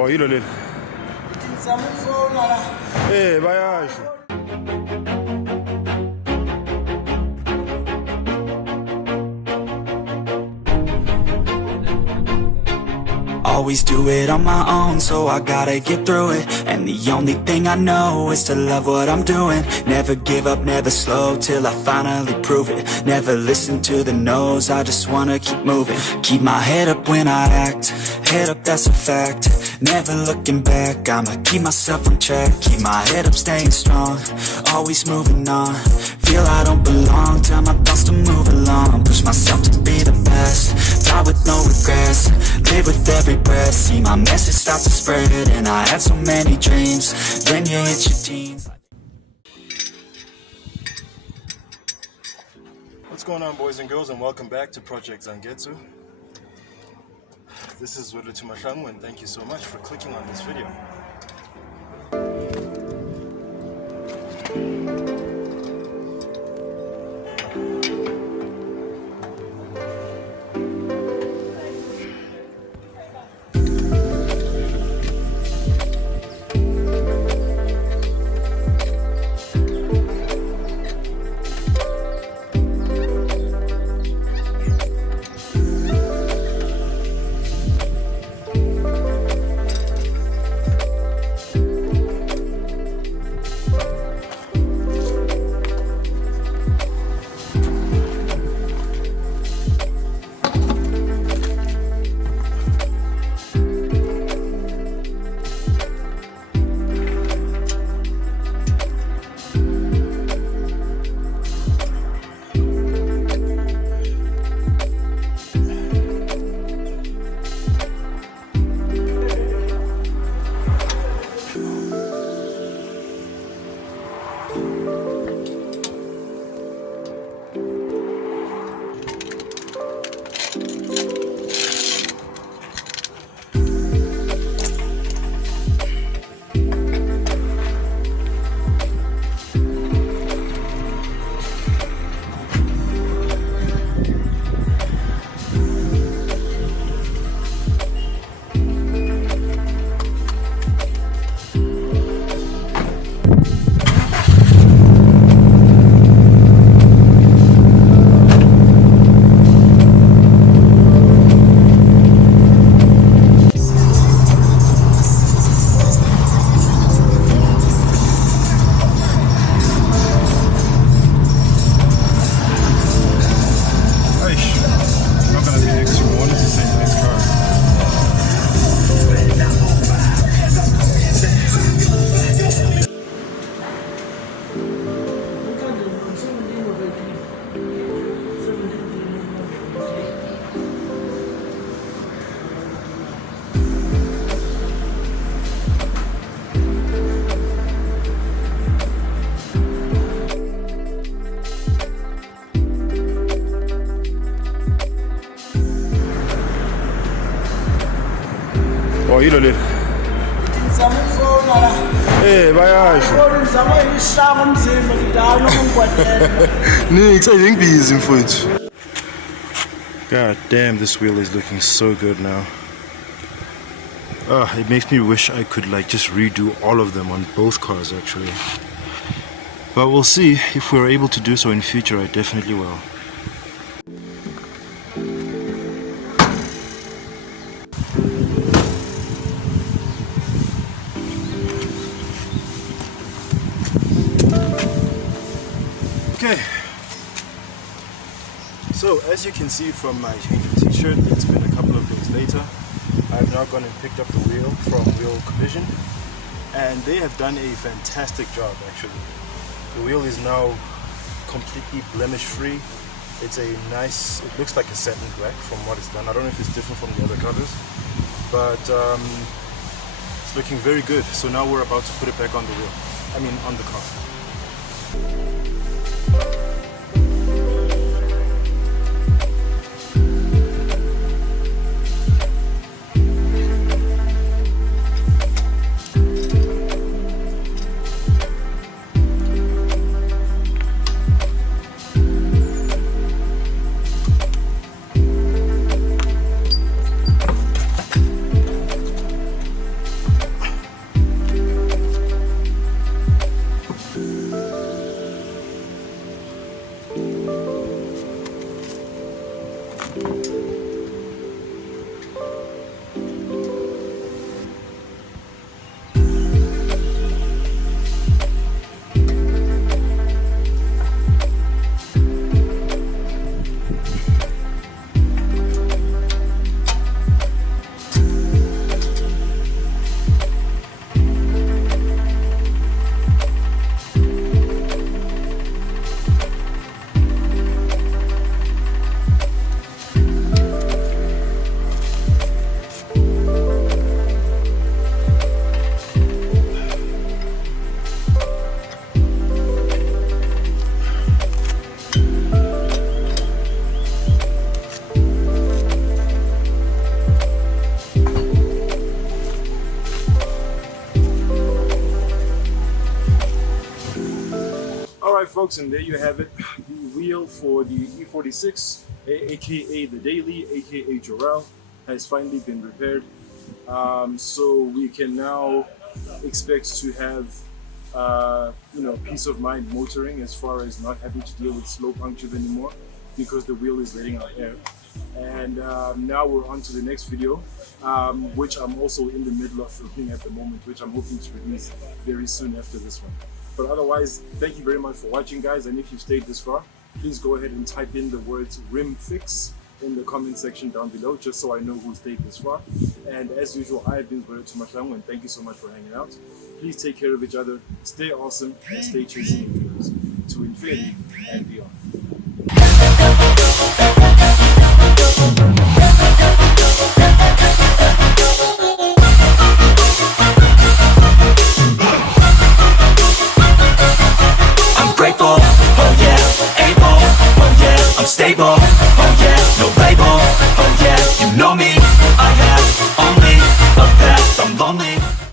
Oh, hilo leli. Bayasho. Always do it on my own, so I gotta get through it. And the only thing I know is to love what I'm doing. Never give up, never slow, till I finally prove it. Never listen to the no's, I just wanna keep moving. Keep my head up when I act, head up, that's a fact. Never looking back, I'ma keep myself on track. Keep my head up, staying strong, always moving on. Feel I don't belong, tell my thoughts to move along. Push myself to be the best, die with no regrets. Live with every breath, see my message start to spread. And I had so many dreams, then you hit your teens. What's going on, boys and girls, and welcome back to Project Zangetsu. This is Wele Tumashangu, and thank you so much for clicking on this video. Oh, hilo leli. Bayasho. Nix, I think busy mfowethu. God damn, this wheel is looking so good now. It makes me wish I could just redo all of them on both cars actually. But we'll see if we're able to do so in future. I definitely will. Okay, so as you can see from my change of t-shirt, it's been a couple of days later. I've now gone and picked up the wheel from Wheel Collision, and they have done a fantastic job actually. The wheel is now completely blemish free. It's a nice, it looks like a satin black from what it's done. I don't know if it's different from the other colors, but it's looking very good. So now we're about to put it back on the wheel, on the car. Alright folks, and there you have it, the wheel for the E46, aka the Daily, aka Jorel, has finally been repaired. So we can now expect to have peace of mind motoring, as far as not having to deal with slow punctures anymore, because the wheel is letting out air. And now we're on to the next video, which I'm also in the middle of filming at the moment, which I'm hoping to release very soon after this one. But otherwise, thank you very much for watching, guys, and if you've stayed this far, please go ahead and type in the words rim fix in the comment section down below, just so I know who stayed this far. And as usual, I have been Tumashango, and thank you so much for hanging out. Please take care of each other, stay awesome, and stay chasing your dreams to infinity and beyond. Grateful, oh yeah, able, oh yeah, I'm stable, oh yeah.